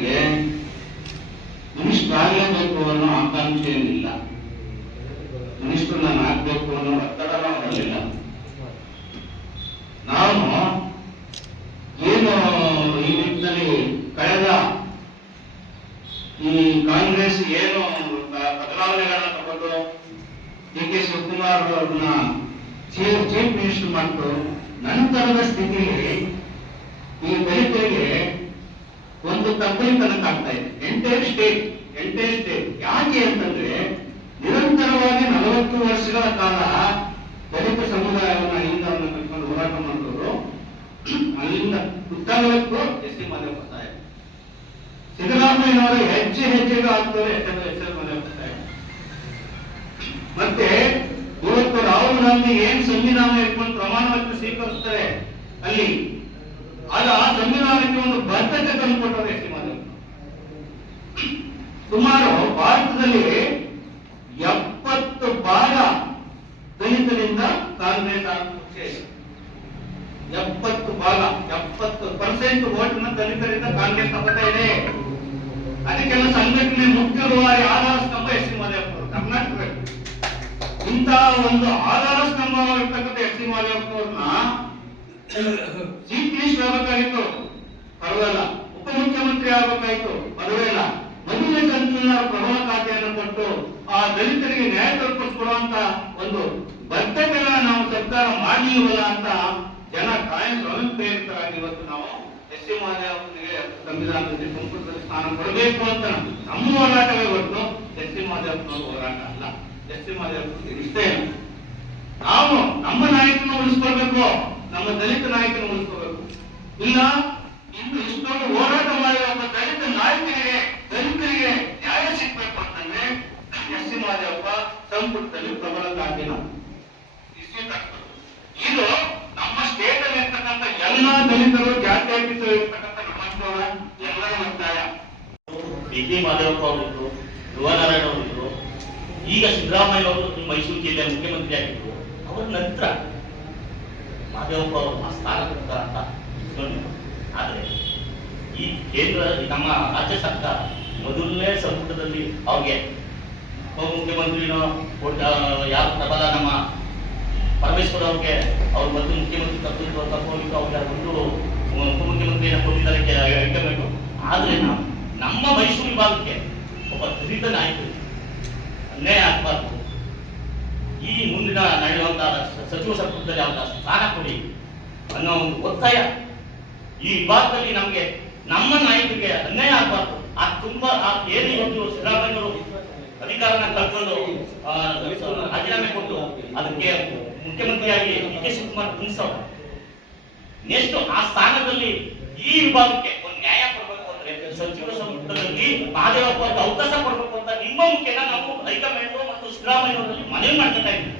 ಮುಖ್ಯಮಂತ್ರಿಗೆ ಮಿನಿಸ್ಟರ್ ಆಗಲೇಬೇಕು ಅನ್ನೋ ಆಕಾಂಕ್ಷೆ ಏನಿಲ್ಲ, ಮಿನಿಸ್ಟರ್ ನಾನು ಆಗ್ಬೇಕು ಅನ್ನೋ ಒತ್ತಡ ಅವರಲ್ಲಿಲ್ಲ. ನಾನು ಏನು ಈ ನಿಟ್ಟಿನಲ್ಲಿ ಕಳೆದ ಈ ಕಾಂಗ್ರೆಸ್ ಏನು ಬದಲಾವಣೆಗಳನ್ನ ತಗೊಂಡು ಡಿ.ಕೆ. ಶಿವಕುಮಾರ್ ಅವ್ರನ್ನ ಚೀಫ್ ಮಿನಿಸ್ಟರ್ ಮಾಡಿತು, ನಂತರದ ಸ್ಥಿತಿಯಲ್ಲಿ ಈ ದಲಿತರಿಗೆ ಒಂದು ತಪ್ಪಲಿ ತನಕ ಆಗ್ತಾ ಇದೆ. ಎಂಟೈರ್ ಸ್ಟೇಟ್ ಯಾಕೆ ಅಂತಂದ್ರೆ ನಿರಂತರವಾಗಿ 40 ವರ್ಷಗಳ ಕಾಲ ದಲಿತ ಸಮುದಾಯವನ್ನು ಅಲ್ಲಿಂದ ಕಟ್ಕೊಂಡು ಹೋರಾಟ ಮಾಡಿದವರು ಅಲ್ಲಿಂದ ಉತ್ತರಕ್ಕೂ ಎಸ್.ಸಿ. ಮಾದೇವ ಬರ್ತಾರೆ. ಸಿದ್ದರಾಮಯ್ಯನವರು ಹೆಜ್ಜೆಗೂ ಆಗ್ತಾರೆ ಎಸ್.ಎಲ್. ಮಾದೇವ ಬರ್ತಾರೆ. ಮತ್ತೆ ಇವತ್ತು ರಾಹುಲ್ ಗಾಂಧಿ ಏನ್ ಸಂವಿಧಾನ ಇಟ್ಕೊಂಡು ಪ್ರಮಾಣ ಪತ್ರ ಸ್ವೀಕರಿಸ್ತಾರೆ ಅಲ್ಲಿ, ಅದು ಆ ಸಂವಿಧಾನಕ್ಕೆ ಒಂದು ಬದ್ಧತೆ ತಂದುಕೊಟ್ಟರು ಎಸ್.ಸಿ. ಮಾದೇವ. ಸುಮಾರು ಭಾರತದಲ್ಲಿ 70 ಭಾಗ ದಲಿತರಿಂದ ಕಾಂಗ್ರೆಸ್ ಪಕ್ಷ ಇದೆ. 70% ವೋಟ್ನ ದಲಿತರಿಂದ ಕಾಂಗ್ರೆಸ್ ತಗೋತಾ ಇದೆ. ಅದಕ್ಕೆಲ್ಲ ಸಂಘಟನೆ ಮುಖ್ಯ ರೂವಾರಿ ಆಧಾರ ಸ್ತಂಭ ಎಸ್.ಸಿ. ಮಾದೇವಪ್ಪನವರು ಕರ್ನಾಟಕದಲ್ಲಿ. ಇಂತಹ ಒಂದು ಆಧಾರ ಸ್ತಂಭ ಇರ್ತಕ್ಕಂಥ ಎಸ್.ಸಿ. ಮಾದೇವಪ್ಪನವ್ರನ್ನ ಚೀಫ್ ಮಿನಿಸ್ಟರ್ ಆಗಬೇಕಾಗಿತ್ತು, ಪರವಾಗಿಲ್ಲ. ಉಪಮುಖ್ಯಮಂತ್ರಿ ಆಗಬೇಕಾಯ್ತು, ಪರವಾಗಿಲ್ಲ. ಮೊದಲನೇ ಕಂತಿನ ಪ್ರಭಾವ ಖಾತೆಯನ್ನು ಕೊಟ್ಟು ಆ ದಲಿತರಿಗೆ ನ್ಯಾಯ ತಲುಪಿಸಿಕೊಡುವಂತ ಒಂದು ಬದ್ಧತೆನ ನಾವು ಸರ್ಕಾರ ಮಾಡಲಿಲ್ಲ ಅಂತ ಜನ ಕಾಯಂ ಸ್ವಯಂ ಪ್ರೇರಿತರಾಗಿ ಇವತ್ತು ನಾವು ಎಸ್.ಸಿ. ಮಾದೇವಪ್ಪನಿಗೆ ಸಂವಿಧಾನದಲ್ಲಿ ಸಂಪುಟದಲ್ಲಿ ಸ್ಥಾನ ಕೊಡಬೇಕು ಅಂತ ನಮ್ಮ ಹೋರಾಟವೇ ಹೊರತು ಎಸ್.ಸಿ. ಮಾದೇವಪ್ಪನವ್ರ ಹೋರಾಟ ಅಲ್ಲ. ಎಸ್.ಸಿ. ಮಾದೇವಪ್ಪನಿಗೆ ಇಷ್ಟೇ ನಾವು ನಮ್ಮ ನಾಯಕನ ಉಳಿಸ್ಕೊಳ್ಬೇಕು, ನಮ್ಮ ದಲಿತ ನಾಯಕನ ಉಳಿಸ್ಕೋಬೇಕು. ಇಲ್ಲ ಇನ್ನು ಇಷ್ಟೊಂದು ಹೋರಾಟ ಮಾಡಿರುವ ದಲಿತ ನಾಯಕರಿಗೆ ದಲಿತರಿಗೆ ನ್ಯಾಯ ಸಿಗ್ಬೇಕು ಅಂತಂದ್ರೆ ಎಸ್.ಸಿ. ಮಾದೇವಪ್ಪ ಸಂಪುಟದಲ್ಲಿ ಪ್ರಬಲ ಖಾತೆನ ಇದು ನಮ್ಮ ಸ್ಟೇಟ್ ಅಲ್ಲಿ ಇರ್ತಕ್ಕಂಥ ಎಲ್ಲಾ ದಲಿತರು ಜಾತ್ಯತೀತ ಇರ್ತಕ್ಕಂಥ ನಮ್ಮಂತವರ ಎಲ್ಲರ ಒತ್ತಾಯ. ಡಿ.ಕೆ. ಮಾದೇವಪ್ಪ ಅವರಿದ್ರು, ಧ್ರುವನಾರಾಯಣ ಅವರಿದ್ರು, ಈಗ ಸಿದ್ದರಾಮಯ್ಯ ಅವರು ಮೈಸೂರು ಜಿಲ್ಲೆಯ ಮುಖ್ಯಮಂತ್ರಿ ಆಗಿದ್ರು. ಅವರ ನಂತರ ಮಾದೇವಪ್ಪ ಅವರು ಆ ಸ್ಥಾನ ಕೊಡ್ತಾರ ಅಂತ ಇಟ್ಕೊಂಡಿದ್ರು. ಆದ್ರೆ ಈ ಕೇಂದ್ರ ನಮ್ಮ ರಾಜ್ಯ ಸರ್ಕಾರ ಮೊದಲನೇ ಸಂಪುಟದಲ್ಲಿ ಅವ್ರಿಗೆ ಉಪಮುಖ್ಯಮಂತ್ರಿನೋ ಯಾರು ಪ್ರಬಲ ನಮ್ಮ ಪರಮೇಶ್ವರ್ ಅವ್ರಿಗೆ ಅವ್ರು ಮೊದಲು ಮುಖ್ಯಮಂತ್ರಿ ತಪ್ಪಿಟ್ಟು ಅವ್ರಿಗೆ ಒಂದು ಉಪಮುಖ್ಯಮಂತ್ರಿಯನ್ನು ಕೊಟ್ಟಿದ್ದಕ್ಕೆ ಇಡಬೇಕು. ಆದ್ರೆ ನಮ್ಮ ಮೈಸೂರು ವಿಭಾಗಕ್ಕೆ ಒಬ್ಬ ದಲಿತ ನಾಯಕರು ಅನ್ಯಾಯ ಆಗಬಾರ್ದು. ಈ ಮುಂದಿನ ನಡೆಯುವಂತಹ ಸಚಿವ ಸಂಪುಟದಲ್ಲಿ ಅವರ ಸ್ಥಾನ ಕೊಡಿ ಅನ್ನೋ ಒಂದು ಒತ್ತಾಯ ಈ ವಿಭಾಗದಲ್ಲಿ ನಮಗೆ ನಮ್ಮ ನಾಯಕರಿಗೆ ಅನ್ಯಾಯ ಆಗಬಾರ್ದು. ಆ ತುಂಬಾ ಏನು ಇವತ್ತು ಸಿದ್ದರಾಮಯ್ಯವರು ಅಧಿಕಾರನ ಕಳ್ಕೊಂಡು ರಾಜೀನಾಮೆ ಕೊಟ್ಟು ಅದಕ್ಕೆ ಮುಖ್ಯಮಂತ್ರಿಯಾಗಿ ಡಿ.ಕೆ. ಶಿವಕುಮಾರ್ ಕುಣಿಸೋರು. ನೆಕ್ಸ್ಟ್ ಆ ಸ್ಥಾನದಲ್ಲಿ ಈ ವಿಭಾಗಕ್ಕೆ ಒಂದು ನ್ಯಾಯ ಕೊಡಬೇಕು ಅಂದ್ರೆ ಸಚಿವ ಸಂಪುಟದಲ್ಲಿ ಮಾದೇವಪ್ಪ ಅವಕಾಶ ಕೊಡಬೇಕು ಅಂತ ನಿಮ್ಮ ಮುಖ್ಯನ ನಾವು ಹೈಕಮಾಂಡ್ ಮತ್ತು ಸಿದ್ದರಾಮಯ್ಯವರಲ್ಲಿ ಮನವಿ ಮಾಡ್ತಾ ಇದ್ದೀವಿ.